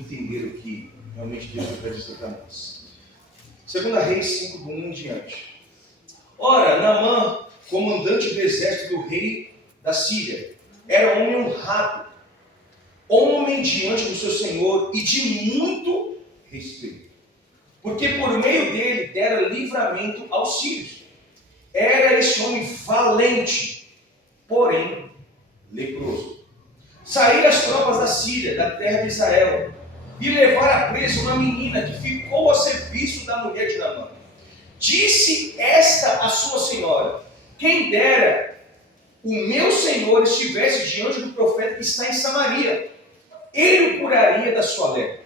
entender o que realmente Deus apresenta para nós. 2 Reis 5, do 1 em diante. Ora, Naamã, comandante do exército do rei da Síria, era homem honrado, homem diante do seu senhor e de muito respeito, porque por meio dele dera livramento aos sírios. Era esse homem valente, porém leproso. Saíram as tropas da Síria, da terra de Israel, e levaram a presa uma menina que ficou a serviço da mulher de Naamã. Disse esta a sua senhora: quem dera o meu senhor estivesse diante do profeta que está em Samaria, ele o curaria da sua lepra.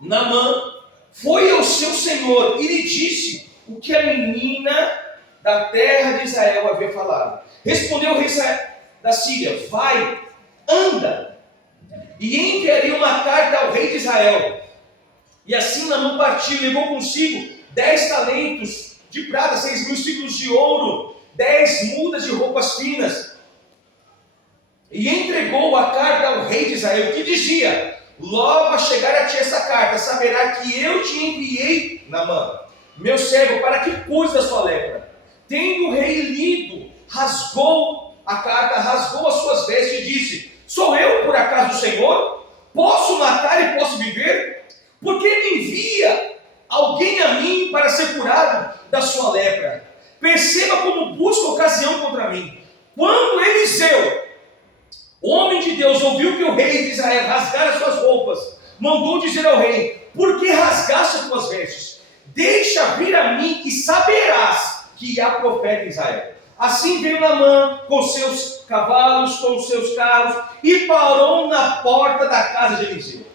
Naamã foi ao seu senhor e lhe disse o que a menina da terra de Israel havia falado. Respondeu o rei da Síria: vai, anda, e enviaria uma carta ao rei de Israel. E assim Naamã partiu e levou consigo 10 talentos de prata, 6.000 ciclos de ouro, 10 mudas de roupas finas. E entregou a carta ao rei de Israel, que dizia: logo a chegar a ti essa carta, saberá que eu te enviei, Naamã, meu servo, para que cures da sua lepra. Tendo o rei lido, rasgou a carta, rasgou as suas vestes e disse: sou eu por acaso o Senhor? Posso matar e posso viver? Porque me envia alguém a mim para ser curado da sua lepra. Perceba como busca ocasião contra mim. Quando Eliseu, homem de Deus, ouviu que o rei de Israel rasgara suas roupas, mandou dizer ao rei: por que rasgaste as tuas vestes? Deixa vir a mim e saberás que há profeta em Israel. Assim veio Naamã com seus cavalos, com seus carros, e parou na porta da casa de Eliseu.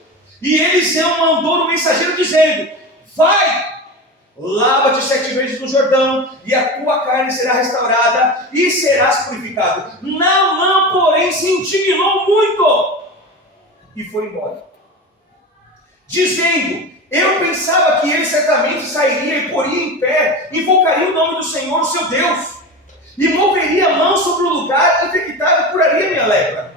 E Eliseu mandou o mensageiro dizendo: vai, lava-te 7 vezes no Jordão, e a tua carne será restaurada, e serás purificado. Naamã, porém, se indignou muito, e foi embora, dizendo: eu pensava que ele certamente sairia e poria em pé, invocaria o nome do Senhor, o seu Deus, e moveria a mão sobre o lugar infectado e curaria minha lepra.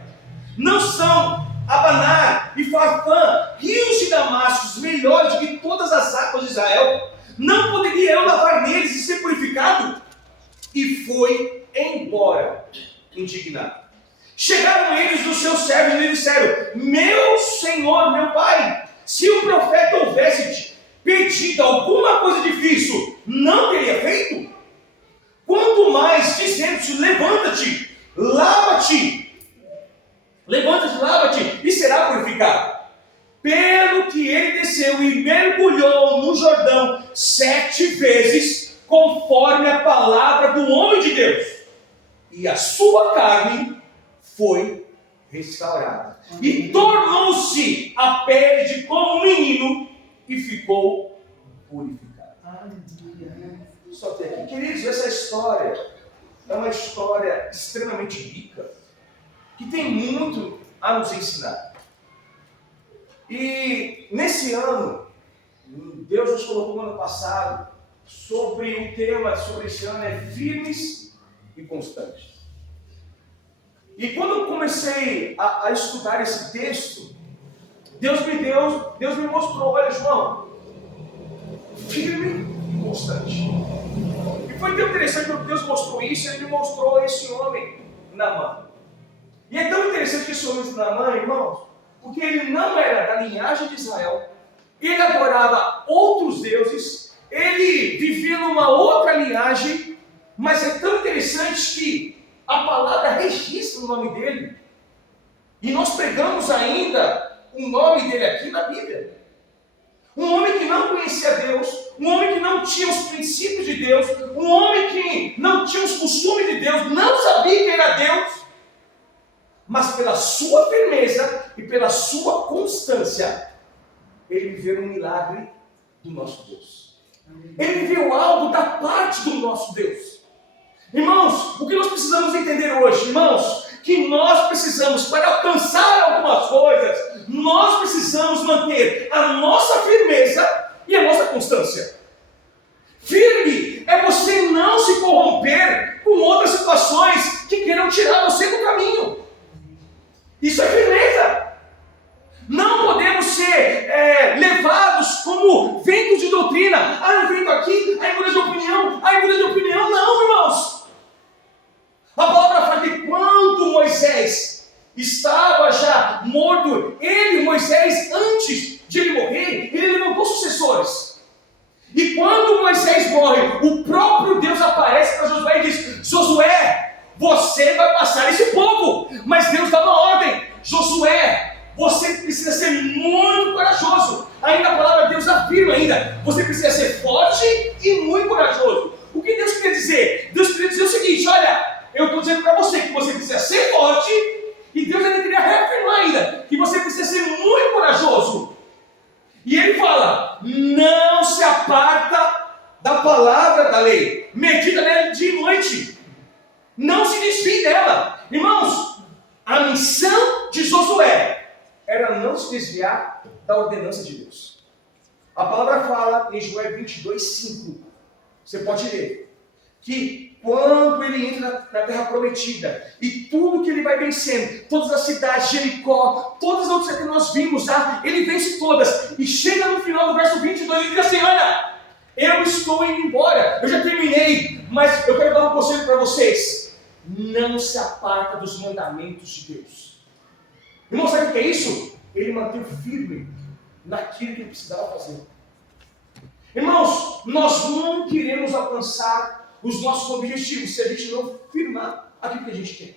Não são Abaná e Farfã, rios de Damasco, melhores do que todas as águas de Israel? Não poderia eu lavar neles e ser purificado? E foi embora, indignado. Chegaram eles dos seus servos e lhe disseram: meu senhor, meu pai, se o profeta houvesse pedido alguma coisa difícil, não teria feito? Quanto mais dizendo-te: levanta-te, lava-te, e será purificado. Pelo que ele desceu e mergulhou no Jordão 7 vezes, conforme a palavra do homem de Deus, e a sua carne foi restaurada, e tornou-se a pele de como um menino, e ficou purificado. Só tem aqui, queridos, essa história é uma história extremamente rica, que tem muito a nos ensinar. E nesse ano, Deus nos colocou no ano passado sobre o tema sobre esse ano é firmes e constantes. E quando eu comecei a estudar esse texto, Deus me mostrou: olha, João, firme e constante. E foi tão interessante quando Deus mostrou isso, ele me mostrou esse homem, Naamã. E é tão interessante que esse homem de Naamã, irmãos, porque ele não era da linhagem de Israel, ele adorava outros deuses, ele vivia numa outra linhagem, mas é tão interessante que a palavra registra o nome dele, e nós pregamos ainda o nome dele aqui na Bíblia. Um homem que não conhecia Deus, um homem que não tinha os princípios de Deus, um homem que não tinha os costumes de Deus, não sabia quem era Deus, mas pela sua firmeza e pela sua constância, ele viveu um milagre do nosso Deus. Ele viveu algo da parte do nosso Deus. Irmãos, o que nós precisamos entender hoje, irmãos, que nós precisamos, para alcançar algumas coisas, nós precisamos manter a nossa firmeza e a nossa constância. Firme é você não se corromper com outras situações que queiram tirar você do caminho. Isso é firmeza. Não podemos ser como ventos de doutrina. Eu venho aqui, aí muda de opinião, aí muda de opinião. Não, irmãos. A palavra fala que quando Moisés estava já morto, Moisés, antes de ele morrer, ele levantou sucessores. E quando Moisés morre, o próprio Deus aparece para Josué e diz: Josué, você vai passar esse povo. Mas Deus dá uma ordem: Josué, você precisa ser muito corajoso. Ainda a palavra de Deus afirma ainda: você precisa ser forte e muito corajoso. O que Deus queria dizer? Deus queria dizer o seguinte: olha, eu estou dizendo para você que você precisa ser forte, e Deus ainda queria reafirmar ainda que você precisa ser muito corajoso. E ele fala: não se aparta da palavra da lei, medita nela dia e noite, não se desvie dela. Irmãos, a missão de Josué era não se desviar da ordenança de Deus. A palavra fala em Josué 22:5, você pode ler, que quando ele entra na terra prometida, e tudo que ele vai vencendo, todas as cidades, Jericó, todas as outras que nós vimos, tá? Ele vence todas, e chega no final do verso 22, ele diz assim: olha, eu estou indo embora, eu já terminei, mas eu quero dar um conselho para vocês: não se aparta dos mandamentos de Deus. Irmão, sabe o que é isso? Ele manteve firme naquilo que ele precisava fazer. Irmãos, nós não queremos alcançar os nossos objetivos se a gente não firmar aquilo que a gente quer.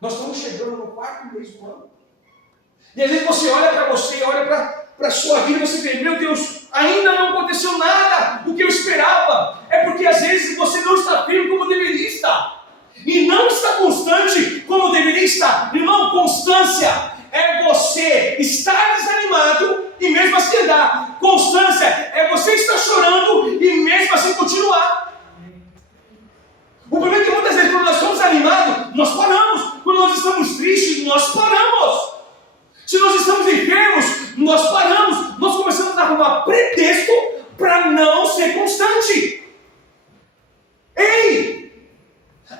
Nós estamos chegando no 4º mês do ano. E às vezes você olha para você, olha para a sua vida e você vê: meu Deus, ainda não aconteceu nada do que eu esperava. É porque às vezes você não está firme como deveria estar. E não está constante como deveria estar. Irmão, constância é você estar desanimado e mesmo assim andar. Constância é você estar chorando e mesmo assim continuar. O problema é que muitas vezes quando nós somos animados, nós paramos. Quando nós estamos tristes, nós paramos. Se nós estamos enfermos, nós paramos. Nós começamos a arrumar pretexto para não ser constante. Ei!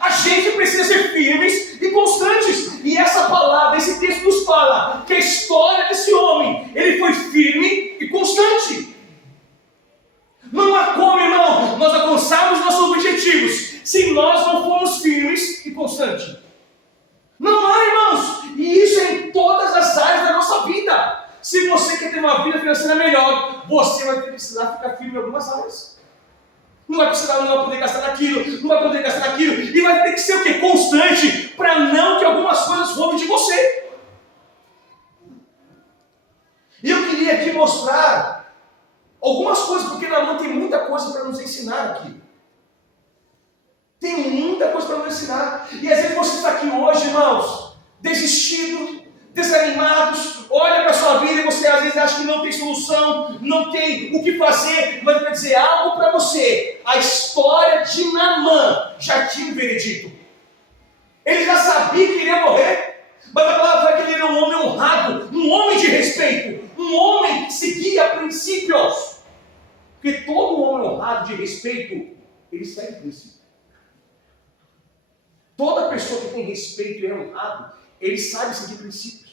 A gente precisa ser firmes e constantes. E essa palavra, esse texto nos fala que a história desse homem, ele foi firme e constante. Não há como, irmão, nós alcançarmos nossos objetivos se nós não formos firmes e constantes. Não há, irmãos. E isso é em todas as áreas da nossa vida. Se você quer ter uma vida financeira melhor, você vai precisar ficar firme em algumas áreas. Não vai poder gastar naquilo, não vai poder gastar naquilo. E vai ter que ser o quê? Constante, para não que algumas coisas roubem de você. E eu queria aqui mostrar algumas coisas, porque Naamã tem muita coisa para nos ensinar aqui. Tem muita coisa para nos ensinar. E às vezes você está aqui hoje, irmãos, desistido, desanimados, olha para a sua vida e você às vezes acha que não tem solução, não tem o que fazer, mas eu quero dizer algo para você: a história de Naamã já tinha um veredito. Ele já sabia que iria morrer, mas a palavra fala que ele era um homem honrado, um homem de respeito, um homem que seguia princípios. Porque todo homem honrado de respeito, ele segue princípios. Toda pessoa que tem respeito e é honrado, ele sabe seguir princípios.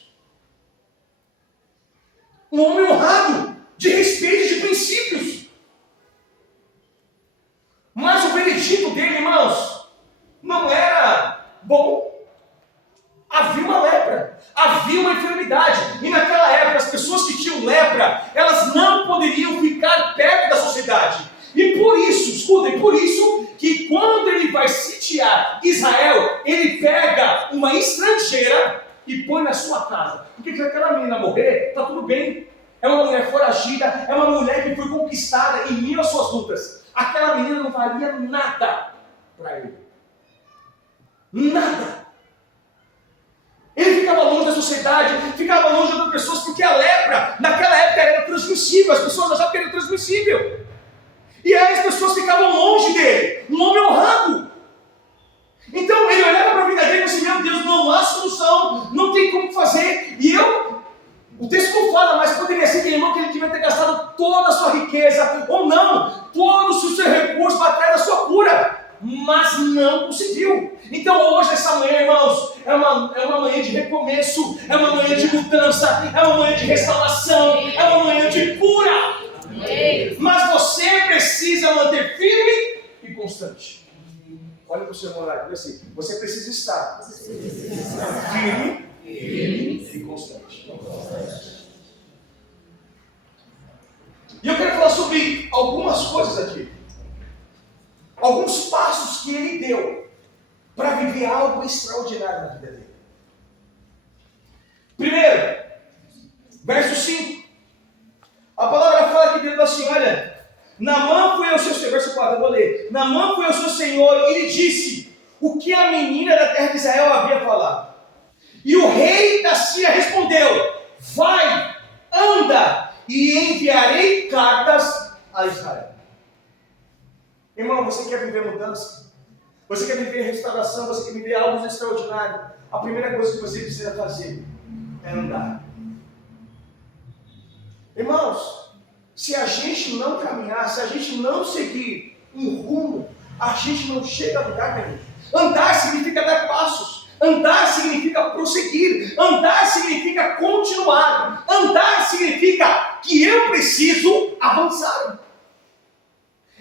Um homem honrado, de respeito e de princípios. Mas o veredito dele, irmãos, não era bom. Havia uma lepra, havia uma enfermidade. E naquela época, as pessoas que tinham lepra, elas não poderiam ficar perto da sociedade. E por isso, escutem, por isso que quando ele vai sitiar Israel, ele pega uma estrangeira e põe na sua casa. Porque se aquela menina morrer, está tudo bem. É uma mulher foragida, é uma mulher que foi conquistada em meio às suas lutas. Aquela menina não valia nada para ele. Nada. Ele ficava longe da sociedade, ficava longe de outras pessoas, porque a lepra, naquela época, era transmissível. As pessoas achavam que era transmissível. E aí as pessoas ficavam longe dele. Um homem honrado. Então ele olhava para a vida dele e disse: meu Deus, não há solução, não tem como fazer. E o texto não fala, mas poderia ser que ele devia ter gastado toda a sua riqueza, ou não, todos os seus recursos para trás da sua cura. Mas não conseguiu. Então hoje, essa manhã, irmãos, é uma manhã de recomeço, é uma manhã de mudança, é uma manhã de restauração, é uma manhã de constante. Olha para o seu irmão lá e diz assim: você precisa estar firme e constante. E eu quero falar sobre algumas coisas aqui. Alguns passos que ele deu para viver algo extraordinário na vida dele. Primeiro, verso 5. A palavra fala que Deus assim: olha, Naamã foi ao seu senhor, verso 4, eu vou ler. Naamã foi ao seu senhor e lhe disse o que a menina da terra de Israel havia falado. E o rei da Síria respondeu: vai, anda, e enviarei cartas a Israel. Irmão, você quer viver mudança? Você quer viver restauração? Você quer viver algo extraordinário? A primeira coisa que você precisa fazer é andar. Irmãos, se a gente não caminhar, se a gente não seguir um rumo, a gente não chega a lugar nenhum. Andar significa dar passos. Andar significa prosseguir. Andar significa continuar. Andar significa que eu preciso avançar.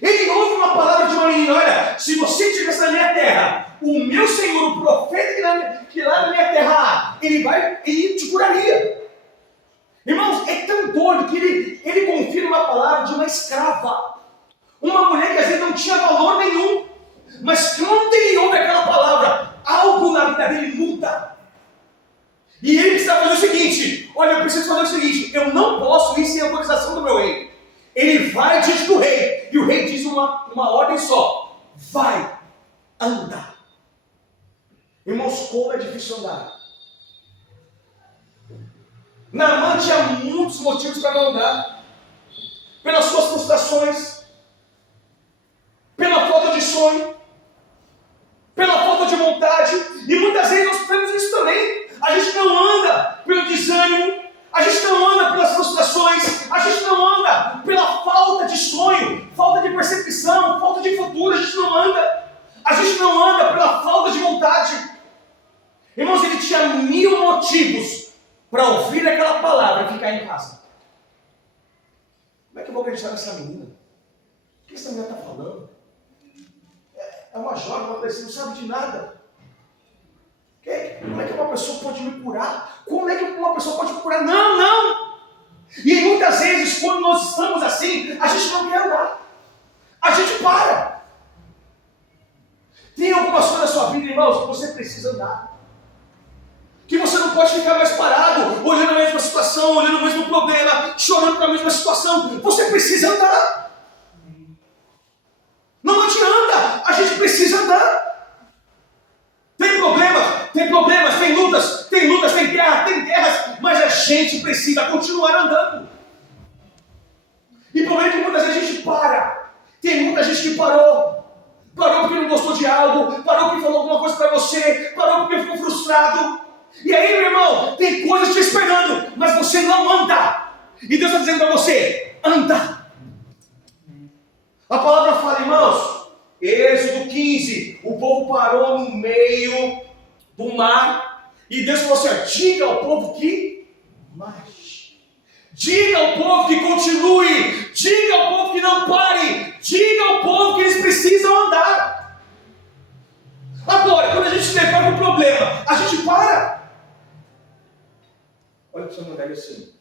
Ele ouve uma palavra de uma menina: olha, se você estivesse na minha terra, o meu Senhor, o profeta que lá na minha terra há, ele te curaria. Irmãos, é tão doido que ele confia numa palavra de uma escrava. Uma mulher que às vezes não tinha valor nenhum. Mas quando ele ouve aquela palavra, algo na vida dele muda. E ele precisa fazer o seguinte: olha, eu preciso fazer o seguinte, eu não posso ir sem autorização do meu rei. Ele vai diante do rei, e o rei diz uma ordem só: vai, anda. Irmãos, como é difícil andar. Naamã tinha muitos motivos para não andar. Pelas suas frustrações, pela falta de sonho, pela falta de vontade. E muitas vezes nós temos isso também. A gente não anda pelo desânimo, a gente não anda pelas frustrações, a gente não anda pela falta de sonho, falta de percepção, falta de futuro. A gente não anda. A gente não anda pela falta de vontade. Irmãos, ele tinha 1000 motivos para ouvir aquela palavra e ficar em casa. Como é que eu vou acreditar nessa menina? O que essa menina está falando? É uma jovem, uma pessoa, não sabe de nada. Como é que uma pessoa pode me curar? Como é que uma pessoa pode me curar? Não, não! E muitas vezes, quando nós estamos assim, a gente não quer andar. A gente para. Tem algumas coisas na sua vida, irmãos, que você precisa andar. Que você não pode ficar mais parado, olhando a mesma situação, olhando o mesmo problema, chorando para a mesma situação. Você precisa andar. Não adianta, a gente precisa andar. Tem problemas, tem lutas, tem guerras, mas a gente precisa continuar andando. E o problema é que muitas vezes a gente para. Tem muita gente que parou porque não gostou de algo, parou porque falou alguma coisa para você, parou porque ficou frustrado. E aí, meu irmão, tem coisas te esperando, mas você não anda. E Deus está dizendo para você: anda. A palavra fala, irmãos, Êxodo 15, o povo parou no meio do mar, e Deus falou assim: diga ao povo que marche, diga ao povo que continue, diga ao povo que não pare, diga ao povo que eles precisam andar. Agora, quando a gente se depara com um problema, a gente para. Olha para o seu irmão assim: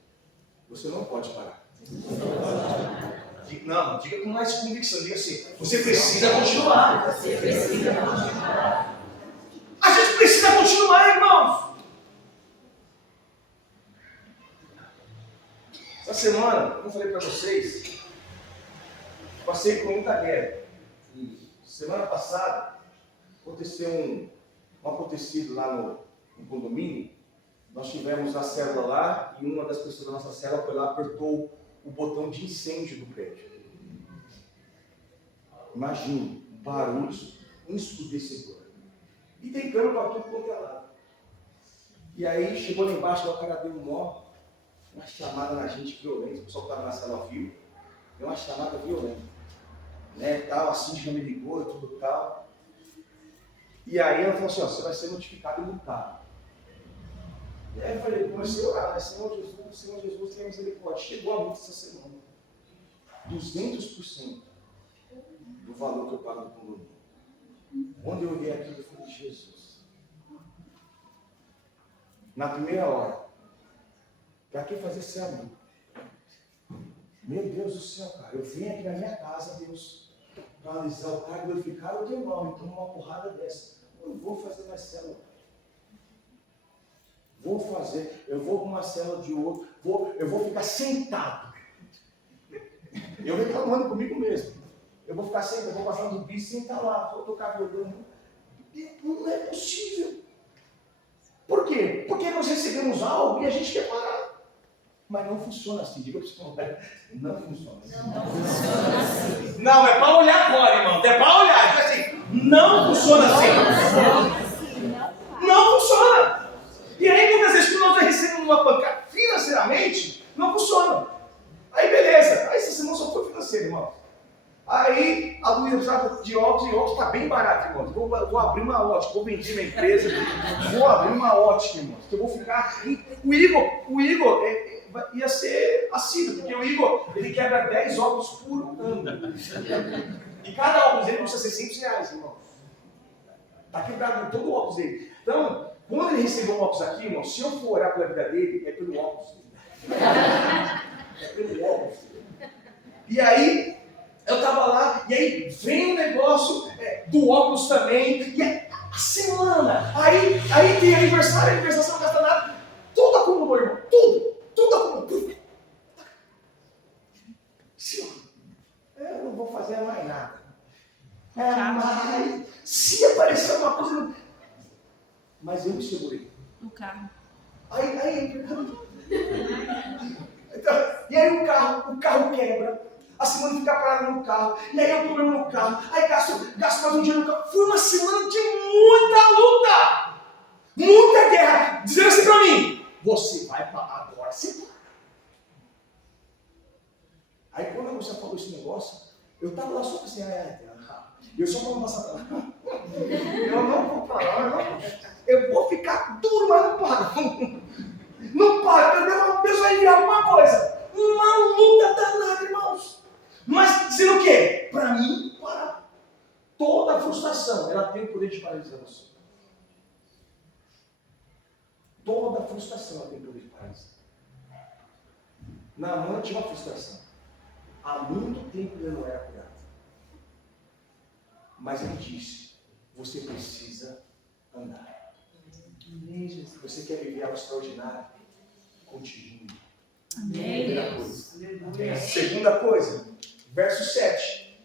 você não pode parar. Não, diga com mais convicção, diga assim: você precisa continuar. Você precisa continuar. A gente precisa continuar, irmãos. Essa semana, como eu falei para vocês, passei por muita guerra. E semana passada, aconteceu um acontecido lá no condomínio. Nós tivemos a célula lá e uma das pessoas da nossa célula foi lá, apertou o botão de incêndio do prédio. Imagine um barulho ensurdecedor. E tem cano para tudo quanto é lado. E aí chegou lá embaixo, o cara deu uma chamada na gente violenta. O pessoal que estava na sala viu, deu uma chamada violenta. Tal, a síndica me ligou e tudo tal. E aí ela falou assim: você vai ser notificado e multado. E aí eu falei, comecei a orar, né? Senhor Jesus, tenha misericórdia. Chegou a multa essa semana. 200% do valor que eu pago no condomínio. Quando eu vi aquilo, eu falei, Jesus. Na primeira hora, para que fazer célula? Meu Deus do céu, cara, eu vim aqui na minha casa, Deus, para analisar o cara, glorificar o teu nome, então uma porrada dessa. Eu não vou fazer mais célula. Vou fazer, eu vou com uma célula de outro, eu vou ficar sentado. Eu reclamando comigo mesmo. Eu vou ficar sentado, eu vou passar do bicho sem estar lá, vou tocar violão. Não é possível. Por quê? Porque nós recebemos algo e a gente quer parar. Mas não funciona assim. Diga para o seu não funciona assim. Não funciona assim. Não, é para olhar agora, irmão. É para olhar. É assim, não funciona assim. Não funciona. E aí, muitas vezes, quando nós recebemos uma pancada financeiramente, não funciona. Aí, beleza. Aí, essa semana só foi financeiro, irmão. Aí, a Luísa precisava de óculos, e óculos está bem barato, irmão. Vou abrir uma ótica, vou vender minha empresa, vou abrir uma ótica, irmão. Que eu vou ficar rico. O Igor ia ser assíduo, porque o Igor, ele quebra 10 óculos por ano. E cada óculos dele custa R$600, irmão. Está quebrado todo o óculos dele. Então, quando ele recebeu um óculos aqui, irmão, se eu for orar pela vida dele, é pelo óculos dele. É pelo óculos dele. E aí, eu estava lá, e aí vem o negócio do óculos também, e a semana, aí tem aniversário, você não gasta nada, tudo acumulou, irmão, tudo acumulou. Senhor, eu não vou fazer mais nada. Mas se aparecer uma coisa, mas eu me segurei. No carro. E aí o carro quebra. A semana fica parada no carro, e aí eu problema no carro, aí gasto mais um dia no carro. Foi uma semana de muita luta, muita guerra, dizendo assim pra mim, você vai parar agora, você para. Aí quando você falou esse negócio, eu tava lá só assim, eu só vou passar pra lá. Eu não vou parar, eu vou ficar duro, mas não paro. Não paro, Deus vai enviar alguma coisa. Uma luta danada, irmãos. Mas dizendo o quê? Para mim, para toda a frustração, ela tem o poder de paralisar você. Toda a frustração ela tem o poder de paralisar. Naamã tinha uma frustração. Há muito tempo ele não era curado. Mas ele disse, você precisa andar. Você quer viver algo extraordinário? Continue. Amém. Primeira coisa. Segunda coisa, verso 7.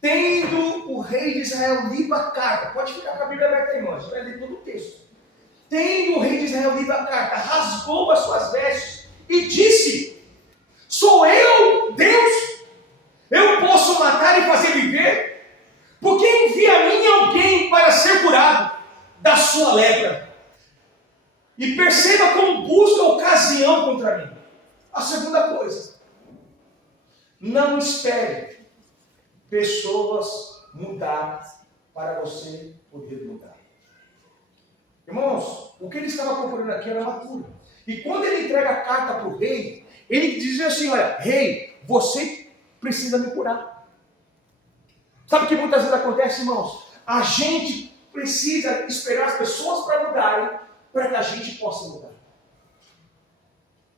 Tendo o rei de Israel lido a carta, pode ficar com a Bíblia aberta aí, irmão, a gente vai ler todo o texto. Tendo o rei de Israel lido a carta, rasgou as suas vestes e disse, sou eu, Deus? Eu posso matar e fazer viver? Porque envia a mim alguém para ser curado da sua lepra. E perceba como busca ocasião contra mim. A segunda coisa, não espere pessoas mudar para você poder mudar. Irmãos, o que ele estava procurando aqui era uma cura. E quando ele entrega a carta para o rei, ele diz assim, olha, rei, você precisa me curar. Sabe o que muitas vezes acontece, irmãos? A gente precisa esperar as pessoas para mudarem, para que a gente possa mudar.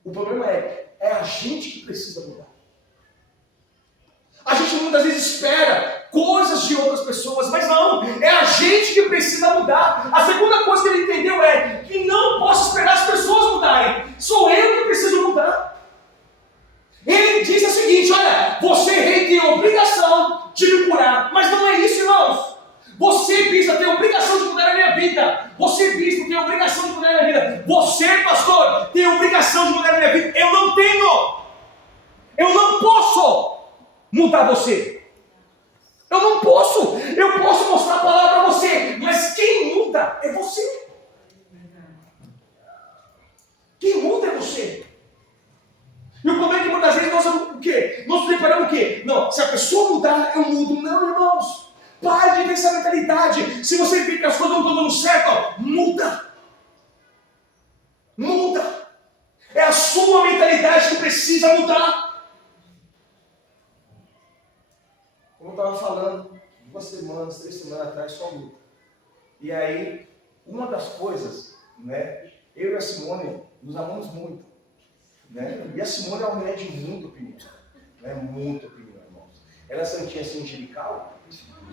O problema é a gente que precisa mudar. A gente muitas vezes espera coisas de outras pessoas, mas não, é a gente que precisa mudar. A segunda coisa que ele entendeu é que não posso esperar as pessoas mudarem, sou eu que preciso mudar. Ele diz o seguinte, olha, você rei tem a obrigação de me curar, mas não é isso, irmãos. Você, bispo, tem a obrigação de mudar a minha vida. Você, bispo, tem a obrigação de mudar a minha vida. Você, pastor, tem a obrigação de mudar a minha vida. Eu não tenho. Eu não posso mudar você. Eu não posso. Eu posso mostrar a palavra para você, mas quem muda é você. Quem muda é você. E o problema é que muitas vezes nós o quê? Nós preparamos o quê? Não, se a pessoa mudar, eu mudo. Não, irmãos. Pare de ter essa mentalidade. Se você vê que as coisas não estão dando certo, ó, muda. Muda. É a sua mentalidade que precisa mudar. Como eu estava falando 2 semanas, 3 semanas atrás, só luta. E aí, uma das coisas, né? Eu e a Simone nos amamos muito. Né? E a Simone é uma mulher de muita opinião. Né? Muita opinião, irmãos. Ela é santinha assim, angelical,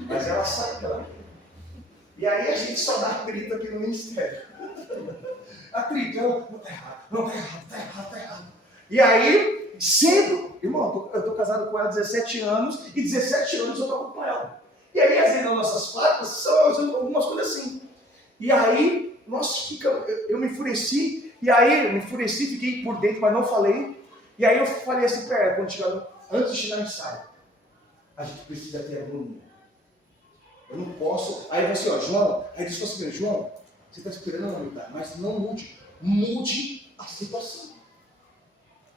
mas ela sabe que ela quer. E aí a gente só dá atrito aqui no ministério. Atrito, não tá errado, não tá errado, tá errado, tá errado. E aí, sempre, irmão, eu tô casado com ela há 17 anos, e 17 anos eu tô com ela. E aí, às vezes, as nossas farpas são algumas coisas assim. E aí, eu me enfureci, fiquei por dentro, mas não falei. E aí eu falei assim pra ela, antes de chegar no ensaio, a gente precisa ter harmonia. Eu não posso. Aí eu assim, João, aí disse assim, João, você está esperando a humildade, mas não mude a situação.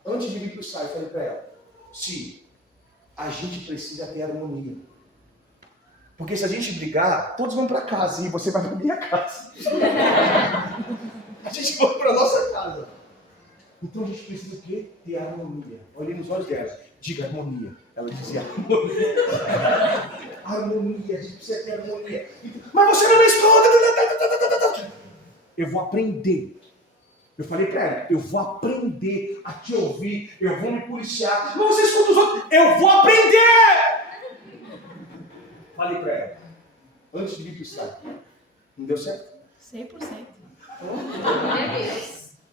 Antes de vir para o ensaio, eu falei para ela, se a gente precisa ter harmonia. Porque se a gente brigar, todos vão para casa e você vai para minha casa. A gente vai para a nossa casa. Então a gente precisa o quê? Ter harmonia. Olhei nos olhos dela. Diga harmonia. Ela dizia harmonia. Harmonia, a gente precisa ter harmonia. Mas você não me escuta. Eu vou aprender. Eu falei para ela, eu vou aprender a te ouvir. Eu vou me policiar. Mas você escuta os outros. Eu vou aprender. Falei para ela. Antes de vir para o ensaio. Não deu certo? 100%.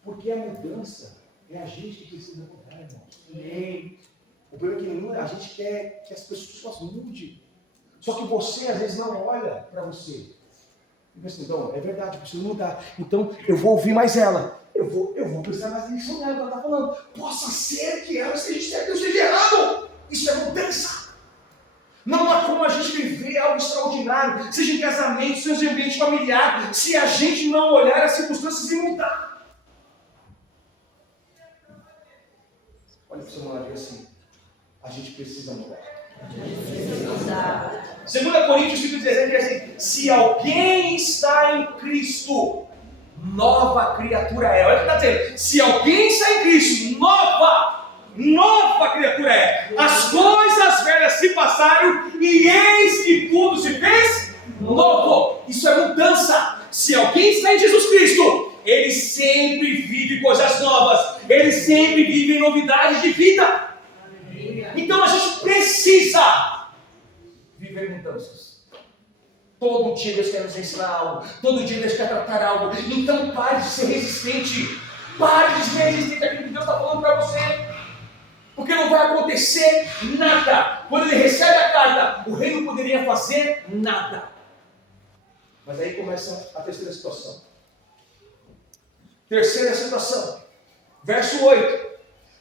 Porque a mudança é a gente que precisa mudar, irmão. O problema é que a gente quer que as pessoas mudem. Só que você, às vezes, não olha para você. E pensa, então, é verdade, eu preciso mudar. Então, eu vou ouvir mais ela. Eu vou prestar mais atenção nela, ela está falando. Possa ser que ela esteja certa, eu esteja errado. Isso é mudança. Não há como a gente viver algo extraordinário, seja em casamento, seja em ambiente familiar, se a gente não olhar as circunstâncias e mudar. Olha para o seu lado e diga assim, a gente precisa mudar. 2 Coríntios 5,17 diz assim, se alguém está em Cristo, nova criatura é. Olha o que está dizendo, se alguém está em Cristo, nova criatura é. As coisas velhas se passaram e eis que tudo se fez novo. Isso é mudança. Se alguém está em Jesus Cristo, ele sempre vive coisas novas, ele sempre vive novidades de vida. Então a gente precisa viver mudanças. Todo dia Deus quer nos ensinar algo, todo dia Deus quer tratar algo. Então pare de ser resistente, pare de ser resistente àquilo que Deus está falando para você. Porque não vai acontecer nada. Quando ele recebe a carta, o rei não poderia fazer nada. Mas aí começa a terceira situação. Terceira situação. Verso 8.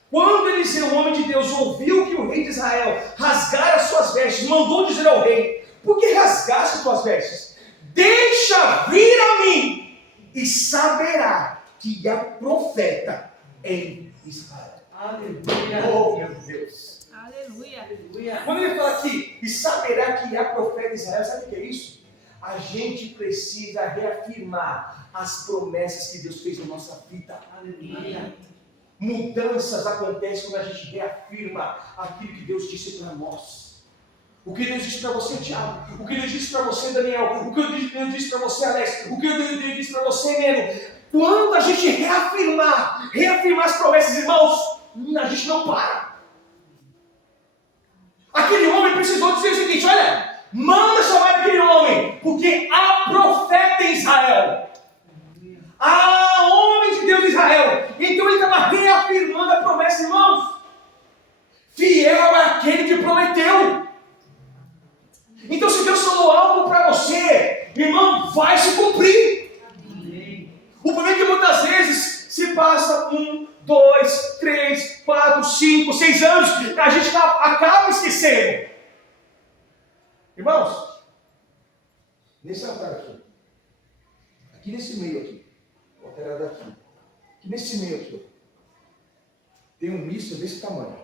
Quando Eliseu, o homem de Deus, ouviu que o rei de Israel rasgara as suas vestes, mandou dizer ao rei, por que rasgaste as tuas vestes? Deixa vir a mim, e saberá que há profeta em Israel. Aleluia. Oh, meu Deus. Aleluia. Quando ele fala aqui, e saberá que há profeta em Israel, sabe o que é isso? A gente precisa reafirmar as promessas que Deus fez na nossa vida. Aleluia. Mudanças acontecem quando a gente reafirma aquilo que Deus disse para nós. O que Deus disse para você, Tiago? O que Deus disse para você, Daniel? O que Deus disse para você, Alex? O que Deus disse para você, Neno? Quando a gente reafirmar as promessas, irmãos, a gente não para. Aquele homem precisou dizer o seguinte, olha, manda chamar aquele homem, porque há profeta em Israel. Há homem de Deus em Israel. Então ele estava reafirmando a promessa, irmãos. Fiel é aquele que prometeu. Então se Deus falou algo para você, irmão, vai se cumprir. O problema é que muitas vezes se passa 1, 2, 3, 4, 5, 6 anos, a gente acaba esquecendo. Irmãos, nesse altar aqui nesse meio aqui, vou alterar daqui, aqui nesse meio aqui, tem um míssil desse tamanho,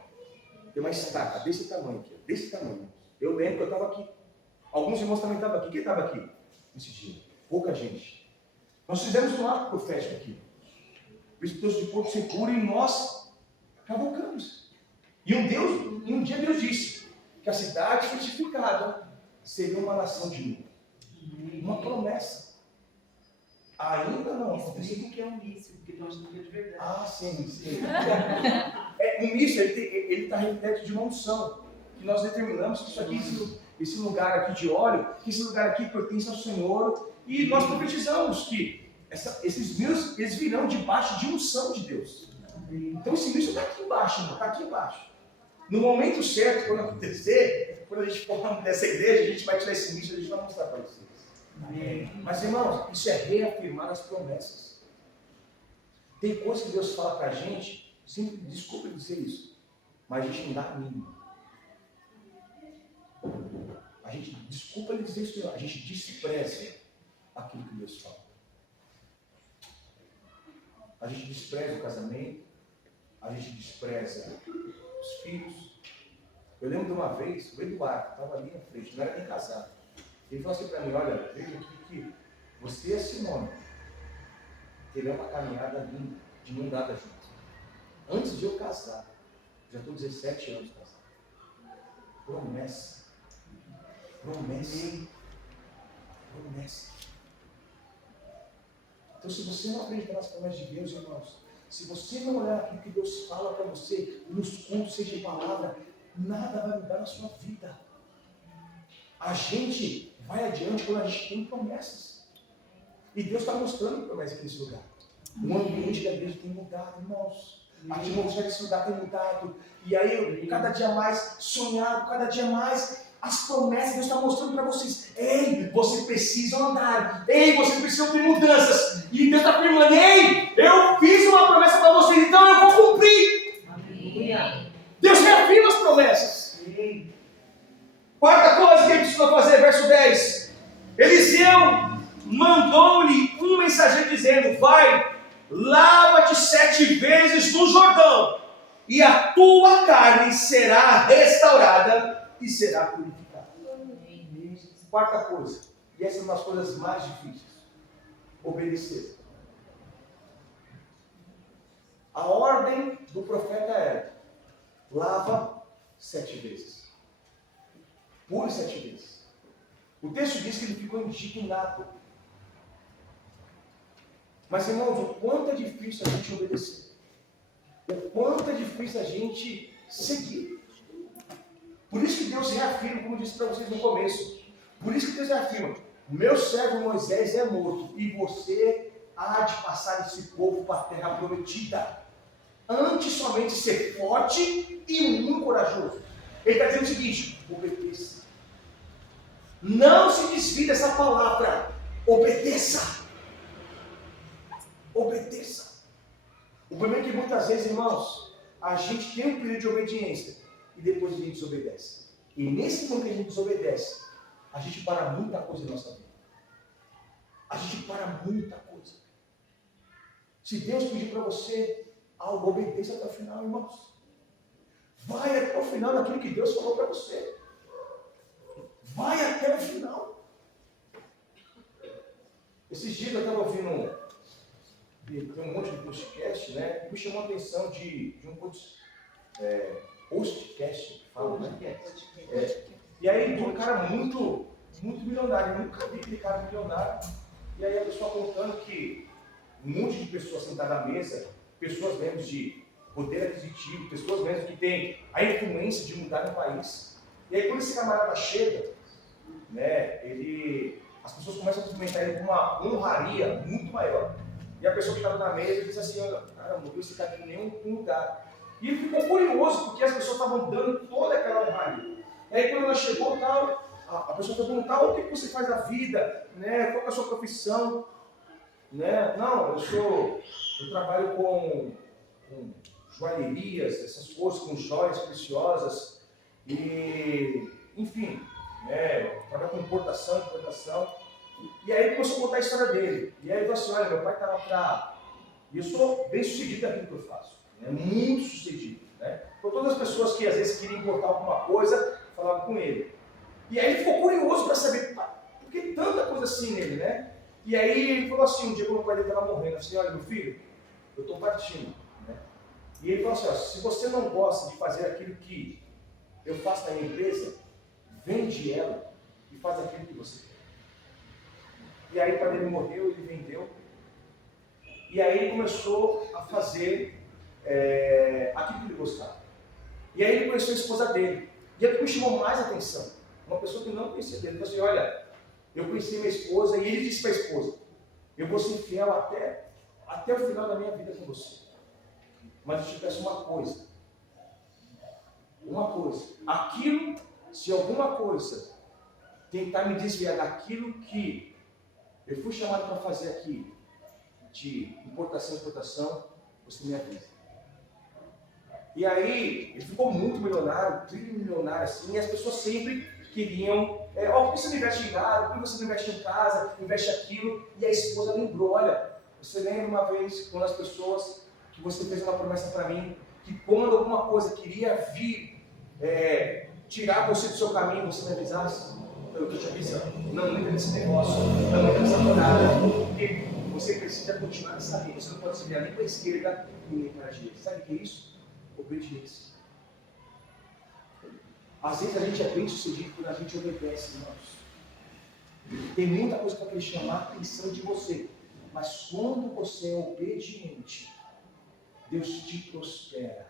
tem uma estaca desse tamanho aqui, desse tamanho. Eu lembro que eu estava aqui, alguns irmãos também estavam aqui. Quem estava aqui nesse dia? Pouca gente. Nós fizemos um ato profético aqui. O Espírito de Porto Seguro e nós cavocamos. E um dia Deus disse que a cidade fortificada seria uma nação de novo. Uma promessa. Ainda não aconteceu. Explica o que é um míssil, porque nós não temos verdade. Ah, sim. O míssil, ele está repleto de uma unção. Que nós determinamos que isso aqui, esse lugar aqui de óleo, que esse lugar aqui pertence ao Senhor. E nós profetizamos que esses mísseis, eles virão debaixo de unção de Deus. Então esse míssil está aqui embaixo, irmão, está aqui embaixo. No momento certo, quando acontecer, quando a gente for dessa igreja, a gente vai tirar esse míssil e a gente vai mostrar para vocês. Mas, irmãos, isso é reafirmar as promessas. Tem coisas que Deus fala para a gente, sempre, desculpa dizer isso, mas a gente não dá a mínima. A gente, desculpa ele dizer isso, a gente despreza aquilo que Deus fala. A gente despreza o casamento, a gente despreza os filhos. Eu lembro de uma vez, o Eduardo estava ali na frente, não era nem casado. Ele falou assim para mim, olha, veja aqui que você e a Simone terão uma caminhada linda, de mão dada juntos. Antes de eu casar, já estou 17 anos casado. Promessa. Promessa. Promessa. Então, se você não acreditar nas promessas de Deus, irmãos, se você não olhar aquilo que Deus fala para você, nos cultos, seja palavra, nada vai mudar na sua vida. A gente vai adiante quando a gente tem promessas. E Deus está mostrando promessas aqui nesse lugar. O ambiente da igreja tem mudado, irmãos. A atmosfera desse lugar tem mudado. E aí, eu, cada dia mais sonhado, cada dia mais, as promessas Deus está mostrando para vocês. Ei, você precisa andar. Ei, você precisa ter mudanças. E Deus está afirmando, ei, eu fiz uma promessa para vocês, então eu vou cumprir. Amém. Deus reafirma as promessas. Quarta coisa que ele precisou fazer, verso 10. Eliseu mandou-lhe um mensageiro dizendo, vai, lava-te 7 vezes no Jordão, e a tua carne será restaurada e será purificada. Quarta coisa, e essa é uma das coisas mais difíceis, obedecer. A ordem do profeta era, lava 7 vezes. Pure 7 vezes. O texto diz que ele ficou indignado. Mas, irmãos, o quanto é difícil a gente obedecer. O quanto é difícil a gente seguir. Por isso que Deus reafirma, como eu disse para vocês no começo. Por isso que Deus reafirma, meu servo Moisés é morto e você há de passar esse povo para a terra prometida. Antes somente ser forte e muito corajoso. Ele está dizendo o seguinte, obedeça. Não se desvie dessa palavra. Obedeça. Obedeça. O problema é que muitas vezes, irmãos, a gente tem um período de obediência e depois a gente desobedece. E nesse momento que a gente desobedece, a gente para muita coisa na nossa vida. A gente para muita coisa. Se Deus pedir para você algo, obedeça até o final, irmãos. Vai até o final daquilo que Deus falou para você. Vai até o final. Esses dias eu estava ouvindo tem um monte de podcast, né? E me chamou a atenção de um postcast, que fala, né? E aí, de um cara muito milionário. Eu nunca vi aquele cara milionário. E aí a pessoa contando que um monte de pessoas sentadas à mesa, pessoas mesmo de poder aquisitivo, pessoas mesmo que têm a influência de mudar o país. E aí quando esse camarada chega, né, as pessoas começam a cumprimentar ele com uma honraria muito maior. E a pessoa que estava na mesa diz assim, olha, cara, não viu esse cara em nenhum lugar. E ele ficou curioso, porque as pessoas estavam dando toda aquela honraria. E aí quando ela chegou, tal, a pessoa foi perguntar, o que você faz da vida? Né? Qual é a sua profissão? Né? Não, eu trabalho com joalherias, essas coisas, com joias preciosas. E, enfim, né? Trabalho com importação. E aí ele começou a contar a história dele. E aí ele falou assim, olha, meu pai estava para... E eu sou bem sucedido naquilo que eu faço. Né? Muito sucedido. Né? Por todas as pessoas que às vezes queriam importar alguma coisa, falavam com ele. E aí ele ficou curioso para saber, por que tanta coisa assim nele, né? E aí ele falou assim, um dia quando o pai dele estava morrendo, assim, olha meu filho, eu estou partindo. Né? E ele falou assim, ó, se você não gosta de fazer aquilo que eu faço na minha empresa, vende ela e faz aquilo que você quer. E aí, quando ele morreu, ele vendeu. E aí ele começou a fazer aquilo que ele gostava. E aí ele conheceu a esposa dele. E aquilo me chamou mais atenção. Uma pessoa que não conhecia dele. Ele falou assim, olha, eu conheci minha esposa e ele disse para a esposa, eu vou ser fiel até o final da minha vida com você. Mas eu te peço uma coisa. Uma coisa. Aquilo, se alguma coisa tentar me desviar daquilo que eu fui chamado para fazer aqui, de importação e exportação, você me avisa. E aí, ele ficou muito milionário, trilionário assim, e as pessoas sempre queriam, por que você não investe em gado, por que você não investe em casa, investe aquilo, e a esposa lembrou, olha, você lembra uma vez, quando as pessoas, que você fez uma promessa para mim, que quando alguma coisa queria vir, tirar você do seu caminho, você me avisasse? Eu te aviso, não entra nesse negócio, não entra nessa jornada, porque você precisa continuar nessa linha, você não pode se virar nem para a esquerda e nem para a direita. Sabe o que é isso? Obediência. Às vezes a gente é bem sucedido quando a gente obedece, irmãos. Tem muita coisa para chamar a atenção de você, mas quando você é obediente, Deus te prospera.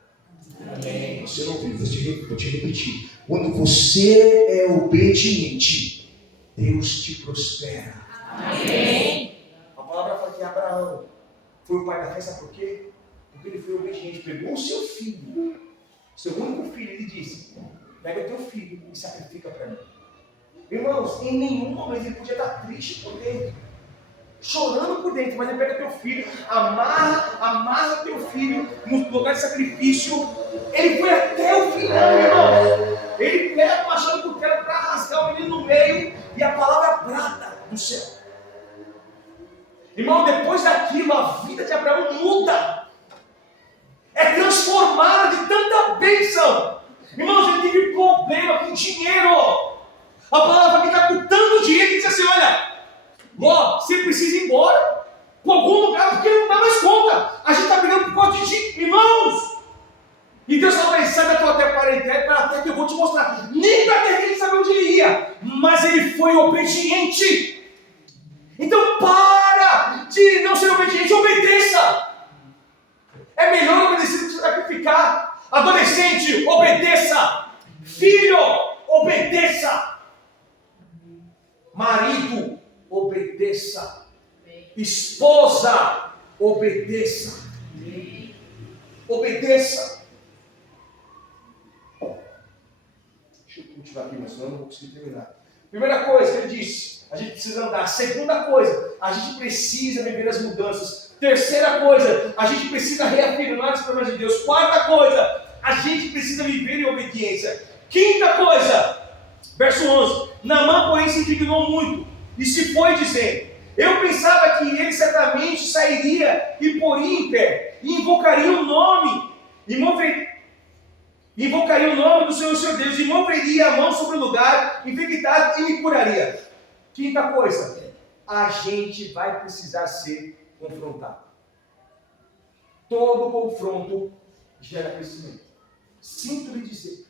Amém. Você não ouviu, vou te repetir. Quando você é obediente, Deus te prospera. Amém. A palavra fala que Abraão foi o pai da fé, sabe por quê? Porque ele foi obediente, pegou o seu filho, seu único filho, ele disse, pega o teu filho e sacrifica para mim. Irmãos, em nenhum momento ele podia estar triste por dentro, chorando por dentro, mas ele pega teu filho, amarra teu filho no lugar de sacrifício. Ele foi até o final, irmãos. Ele pega o machado do cutelo para rasgar o menino no meio e a palavra brada do céu. Irmão, depois daquilo, a vida de Abraão muda. É transformada de tanta bênção. Irmãos, ele teve problema com dinheiro. A palavra que está com tanto dinheiro que diz assim, olha, você precisa ir embora para algum lugar porque não dá mais conta. A gente está brigando por causa de dinheiro, irmãos. E Deus falou para ele, sai da tua terra para a terra que eu vou te mostrar. Nem para a terra ele sabia onde ele ia, mas ele foi obediente. Então para de não ser obediente, obedeça. É melhor obedecer do que sacrificar. Adolescente, obedeça. Filho, obedeça. Marido, obedeça. Esposa, obedeça. Obedeça. Deixa eu continuar aqui, mas senão eu não vou conseguir terminar. Primeira coisa que ele disse, a gente precisa andar. Segunda coisa, a gente precisa viver as mudanças. Terceira coisa, a gente precisa reafirmar as promessas de Deus. Quarta coisa, a gente precisa viver em obediência. Quinta coisa, verso 11. Naamã, porém, se indignou muito e se foi dizendo, eu pensava que ele certamente sairia e poria em pé, e invocaria o nome, invocaria o nome do Senhor, seu Deus, e moveria a mão sobre o lugar infectado e me curaria. Quinta coisa, a gente vai precisar ser confrontado. Todo confronto gera crescimento. Sinto lhe dizer,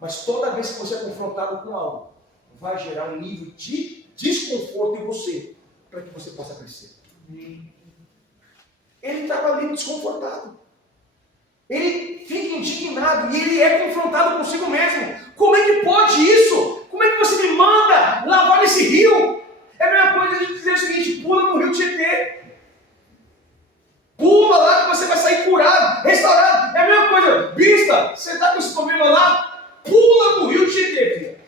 mas toda vez que você é confrontado com algo, vai gerar um nível de desconforto em você, para que você possa crescer. Ele estava ali desconfortado. Ele fica indignado e ele é confrontado consigo mesmo. Como é que pode isso? Como é que você me manda lavar nesse rio? É a mesma coisa a gente dizer o seguinte, pula no rio Tietê. Pula lá que você vai sair curado, restaurado. É a mesma coisa, bispa, você está com esse problema lá? Pula no rio Tietê, filho.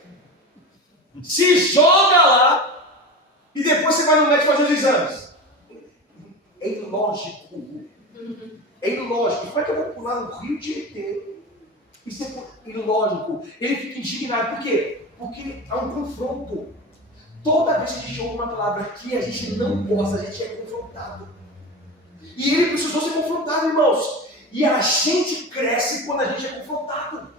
Se joga lá e depois você vai no médico fazer os exames. É ilógico. É ilógico. Como é que eu vou pular no rio Tietê? Isso é ilógico. Ele fica indignado. Por quê? Porque há um confronto. Toda vez que a gente ouve uma palavra que a gente não gosta, a gente é confrontado. E ele precisou ser confrontado, irmãos. E a gente cresce quando a gente é confrontado.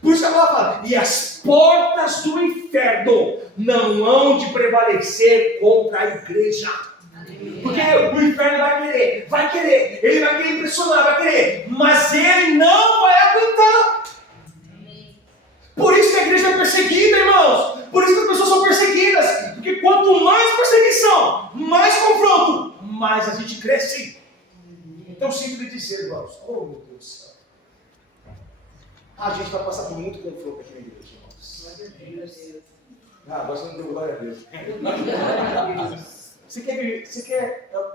Por isso que a palavra fala, e as portas do inferno não hão de prevalecer contra a igreja. Porque o inferno vai querer, ele vai querer impressionar, vai querer, mas ele não vai aguentar. irmãos? Oh, meu Deus do céu. A gente vai passar por muito confronto aqui na igreja, irmãos. Agora você não deu glória a Deus. Você quer,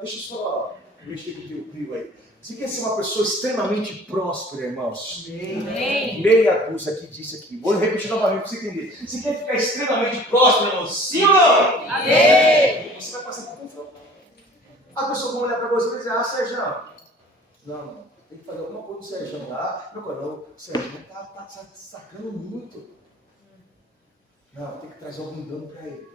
deixa eu só mexer com o teu trio aí. Você quer ser uma pessoa extremamente próspera, irmãos? Amém. Meia dúzia aqui disse aqui. Vou repetir novamente para você entender. Você quer ficar extremamente próspero, irmãos? Sim ou não? Amém. Você vai passar por confronto. A pessoa vai olhar para você e vai dizer, Sérgio, não, tem que fazer alguma coisa com o Sérgio lá. Meu coronel, o Sérgio está sacando muito. Não, tem que trazer algum dano para ele.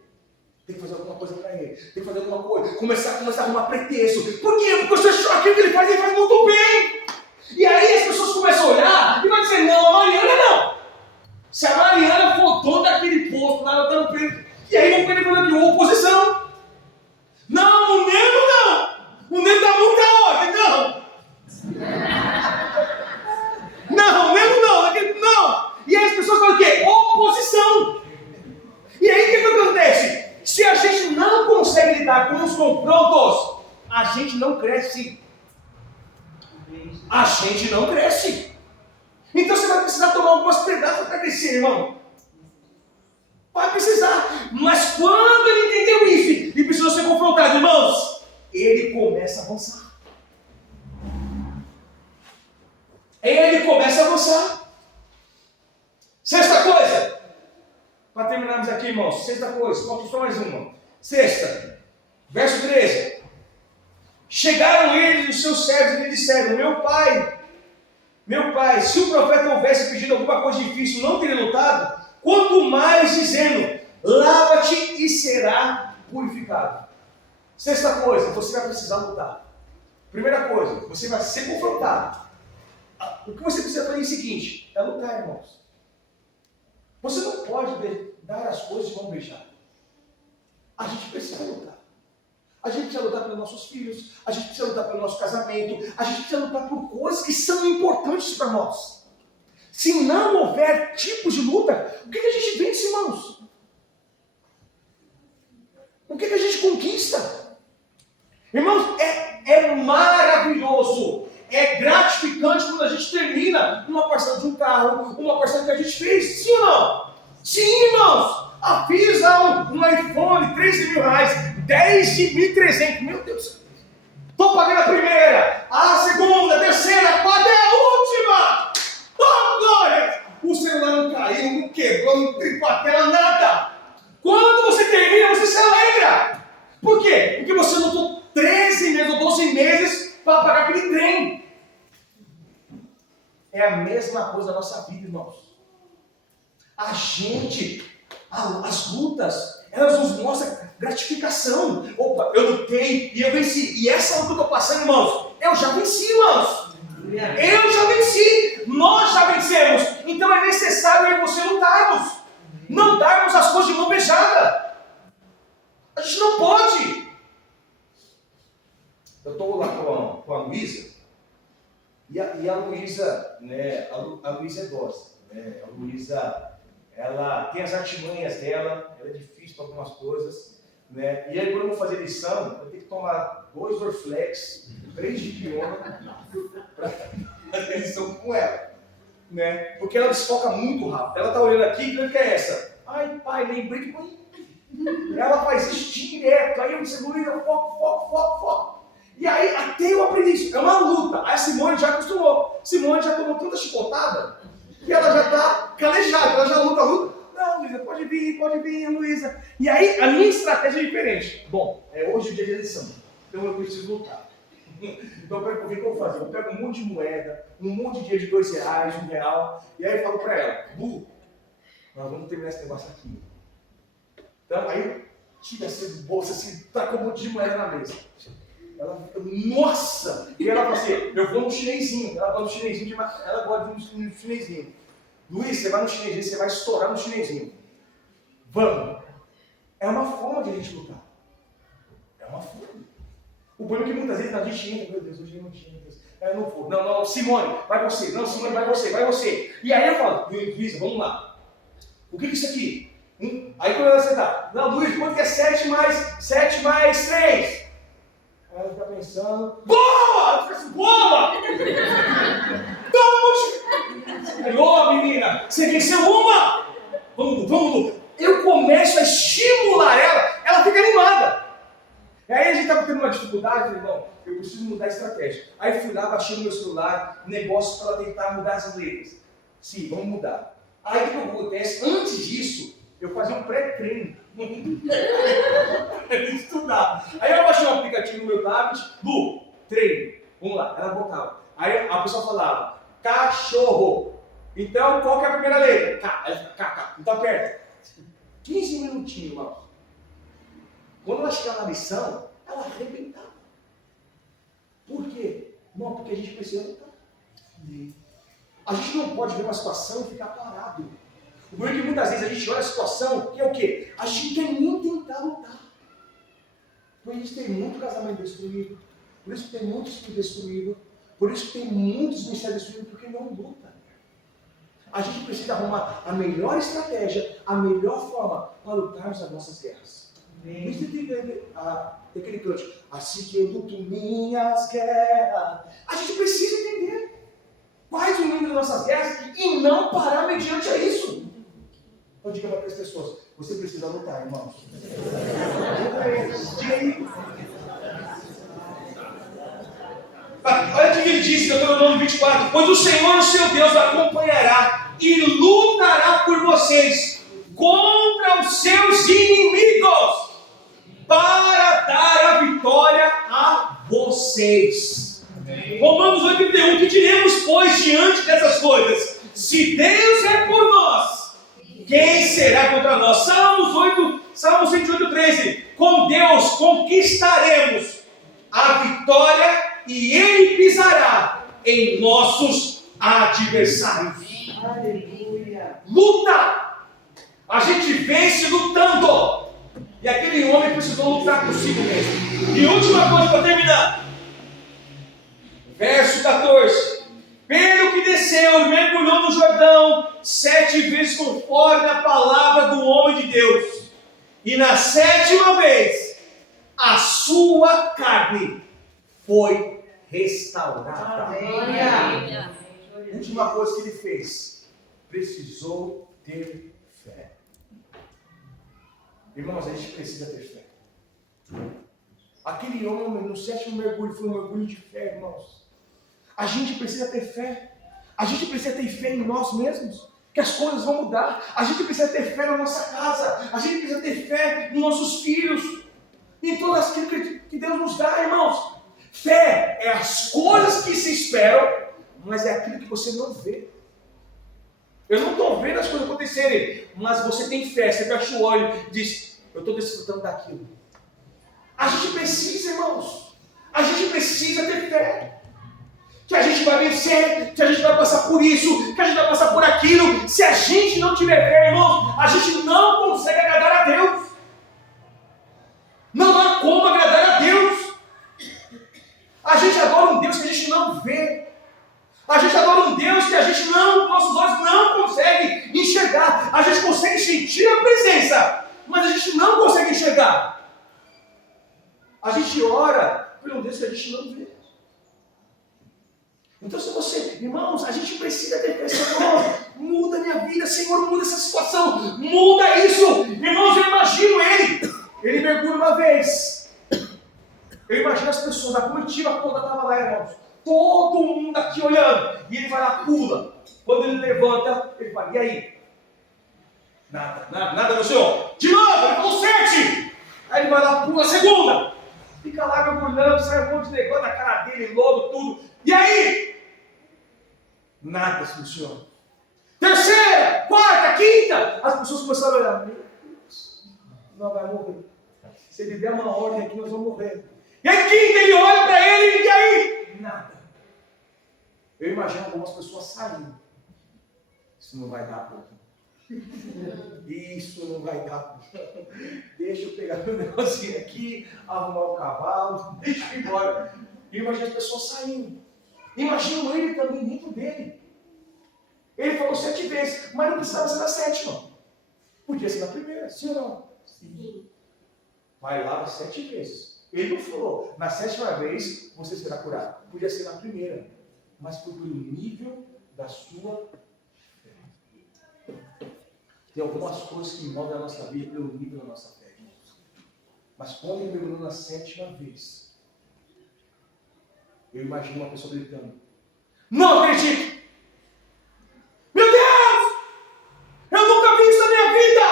Tem que fazer alguma coisa para ele. Tem que fazer alguma coisa. Começar a arrumar pretexto. Por quê? Porque você achou aquilo que ele faz muito bem. E aí as pessoas começam a olhar e vão dizer, não, a Mariana não. Se a Mariana for dona daquele posto, lá no preto, e aí vão querer fazer de oposição. Não, o Neno não. O Neno dá muita ordem, não. Não, o Neno não. Não. E aí as pessoas falam o quê? Oposição. E aí o que acontece? Se a gente não consegue lidar com os confrontos, a gente não cresce. A gente não cresce. Então você vai precisar tomar algumas pedaços para crescer, irmão. Vai precisar. Mas quando ele entendeu isso e precisou ser confrontado, irmãos, ele começa a avançar. Ele começa a avançar. Sexta coisa. Para terminarmos aqui, irmãos, sexta coisa, falta só mais uma. Sexta, verso 13. Chegaram eles e os seus servos e lhe disseram, meu pai, se o profeta houvesse pedido alguma coisa difícil, não teria lutado, quanto mais dizendo, lava-te e será purificado. Sexta coisa, você vai precisar lutar. Primeira coisa, você vai ser confrontado. O que você precisa fazer é o seguinte, é lutar, irmãos. Você não pode dar as coisas de mão beijada. A gente precisa lutar. A gente precisa lutar pelos nossos filhos, a gente precisa lutar pelo nosso casamento, a gente precisa lutar por coisas que são importantes para nós. Se não houver tipos de luta, o que a gente vence, irmãos? O que a gente conquista? Irmãos, é maravilhoso, é gratificante quando a gente termina uma parcela de um carro, uma parcela que a gente fez, sim ou não? Sim, irmãos! Fiz um iPhone, 13 mil reais, 10.300, meu Deus! Estou pagando a primeira, a segunda, a terceira, a quarta e a última! Oh, glória! O celular não caiu, não quebrou, não trincou a tela, nada! Quando você termina, você se alegra! Por quê? Porque você lutou 13 meses ou 12 meses para pagar aquele trem. É a mesma coisa na nossa vida, irmãos. As lutas, elas nos mostram gratificação. Opa, eu lutei e eu venci. E essa luta que eu estou passando, irmãos, eu já venci, irmãos. Eu já venci. Nós já vencemos. Então é necessário eu e você lutarmos. Não darmos as coisas de mão beijada. A gente não pode. Eu estou lá com a Luísa. E a Luísa, né, a Luísa é dócil, né? A Luísa, ela tem as artimanhas dela, ela é difícil para algumas coisas, né? E aí quando eu vou fazer lição, eu tenho que tomar 2 Dorflex, 3 de Piona, para fazer lição com ela, né? Porque ela desfoca muito rápido. Ela está olhando aqui, que que é essa? Ai, pai, lembrei que ela faz isso direto, aí eu disse, Luísa, foco. E aí, até eu aprendi isso. É uma luta. Aí a Simone já acostumou. Simone já tomou tanta chicotada que ela já está calejada. Ela já luta. Não, Luísa, pode vir, Luísa. E aí, a minha estratégia é diferente. Bom, hoje é dia de eleição. Então eu preciso lutar. Então, o que eu vou fazer? Eu pego um monte de moeda, um monte de dinheiro de 2 reais, R$1. E aí eu falo para ela, Lu, nós vamos terminar esse negócio aqui. Então, aí, tira esse bolso assim, taca um monte de moeda na mesa. Ela fica, nossa! E ela fala assim, eu vou no chinesinho. Ela vai no chinesinho, ela gosta de ir no chinesinho. Luiz, você vai no chinesinho, você vai estourar no chinesinho. Vamos! É uma forma de a gente lutar. É uma forma. O problema é que muitas vezes a gente entra, meu Deus, hoje eu não tinha. Eu não vou. Não, Simone, vai você. Não, Simone, vai você. E aí eu falo, Luiz, vamos lá. O que é isso aqui? Aí quando ela sentar, não, Luiz, quanto que é 7 mais 3? Aí ela fica pensando, boa! Ela fica assim, boa! Vamos! Aí, ô menina, você venceu uma! Vamos! Eu começo a estimular ela fica animada. Aí a gente estava tendo uma dificuldade, falei, não, eu preciso mudar a estratégia. Aí fui lá, baixei no meu celular, negócio para tentar mudar as letras. Sim, vamos mudar. Aí o que acontece? Antes disso, eu fazia um pré-treino. Estudar. Aí eu baixei um aplicativo no meu tablet, Lu, treino. Vamos lá, ela botava. Aí a pessoa falava, cachorro. Então, qual que é a primeira letra? K. Ela fica, K. Então aperta. 15 minutinhos, irmão. Quando ela chegava na lição, ela arrebentava. Por quê? Não, porque a gente precisa lutar. A gente não pode ver uma situação e ficar parado. O problema é que muitas vezes a gente olha a situação e é o quê? A gente quer nem tentar lutar. Por isso tem muito casamento destruído. Por isso tem muito estudo destruído. Por isso tem muitos ministérios destruídos, porque não luta. A gente precisa arrumar a melhor estratégia, a melhor forma para lutarmos as nossas guerras. Por isso tem aquele canto, assim que eu luto minhas guerras. A gente precisa entender quais o número das nossas guerras e não parar mediante a isso. Então diga para as pessoas, você precisa lutar, irmãos. Diga aí. Olha o que ele disse, Deuteronômio 24, pois o Senhor, o seu Deus, acompanhará e lutará por vocês contra os seus inimigos, para dar a vitória a vocês. Romanos 8:31, que diremos, pois, diante dessas coisas? Se Deus é por nós, quem será contra nós? Salmos 28:13, com Deus conquistaremos a vitória e Ele pisará em nossos adversários. Aleluia. Luta! A gente vence lutando. E aquele homem precisou lutar consigo mesmo. E última coisa para terminar. Verso 14. Pelo que desceu e mergulhou no Jordão 7 vezes conforme a palavra do homem de Deus. E na 7ª vez, a sua carne foi restaurada. Aleluia. A última coisa que ele fez, precisou ter fé. Irmãos, a gente precisa ter fé. Aquele homem no 7º mergulho foi um mergulho de fé, irmãos. A gente precisa ter fé. A gente precisa ter fé em nós mesmos, que as coisas vão mudar. A gente precisa ter fé na nossa casa. A gente precisa ter fé nos nossos filhos, em todas aquilo que Deus nos dá, irmãos. Fé é as coisas que se esperam, mas é aquilo que você não vê. Eu não estou vendo as coisas acontecerem, mas você tem fé, você fecha o olho e diz, eu estou desfrutando daquilo. A gente precisa, irmãos, a gente precisa ter fé. Que a gente vai vencer, que a gente vai passar por isso, que a gente vai passar por aquilo. Se a gente não tiver fé, irmãos, a gente não consegue agradar a Deus. Não há como agradar a Deus. A gente adora um Deus que a gente não vê. A gente adora um Deus que a gente não, nossos olhos não conseguem enxergar. A gente consegue sentir a presença, mas a gente não consegue enxergar. A gente ora por um Deus que a gente não vê. Então se você, irmãos, a gente precisa ter fé. Senhor, muda a minha vida, Senhor, muda essa situação, muda isso. Irmãos, eu imagino ele mergulha uma vez. Eu imagino as pessoas, a comitiva toda estava lá, irmãos. Todo mundo aqui olhando. E ele vai lá, pula. Quando ele levanta, ele fala, e aí? Nada, meu senhor. De novo, ele falou 7. Aí ele vai lá, pula a segunda. Fica lá mergulhando, sai um monte de negócio na cara dele, lodo, tudo. E aí? Nada, meu senhor. Terceira, quarta, quinta. As pessoas começaram a olhar. Meu Deus, não vai morrer. Se ele der uma ordem aqui, nós vamos morrer. E aí, quinta, ele olha para ele, e aí? Nada. Eu imagino algumas pessoas saindo. Isso não vai dar, pô. Isso não vai dar. Deixa eu pegar meu negocinho aqui, arrumar o cavalo, deixa eu ir embora. Eu imagino as pessoas saindo. Imagino ele também dentro dele. Ele falou 7 vezes, mas não precisava ser na 7ª. Podia ser na primeira, sim ou não? Sim. Vai lá 7 vezes. Ele não falou, na 7ª vez você será curado. Podia ser na primeira, mas foi pelo nível da sua fé. Tem algumas coisas que movem a nossa vida pelo nível da nossa fé, irmãos. Mas quando ele mergulhou na 7ª vez, eu imagino uma pessoa gritando: não acredito! Meu Deus! Eu nunca vi isso na minha vida!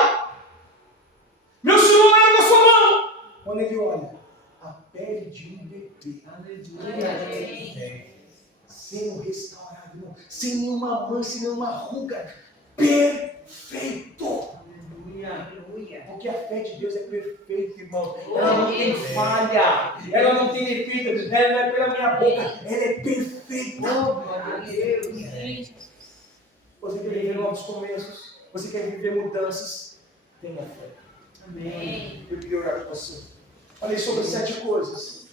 Meu Senhor era na sua mão! Quando ele olha, a pele de um bebê, aleluia, sendo restaurado, irmão, sem nenhuma mancha, sem nenhuma ruga, perfeito! Aleluia! Porque a fé de Deus é perfeita, irmão. Ela não tem falha, ela não tem defeito, ela não é pela minha boca, ela é perfeita. Você quer viver novos começos, você quer viver mudanças, tenha fé. Amém. Eu queria orar com você. Falei sobre 7 coisas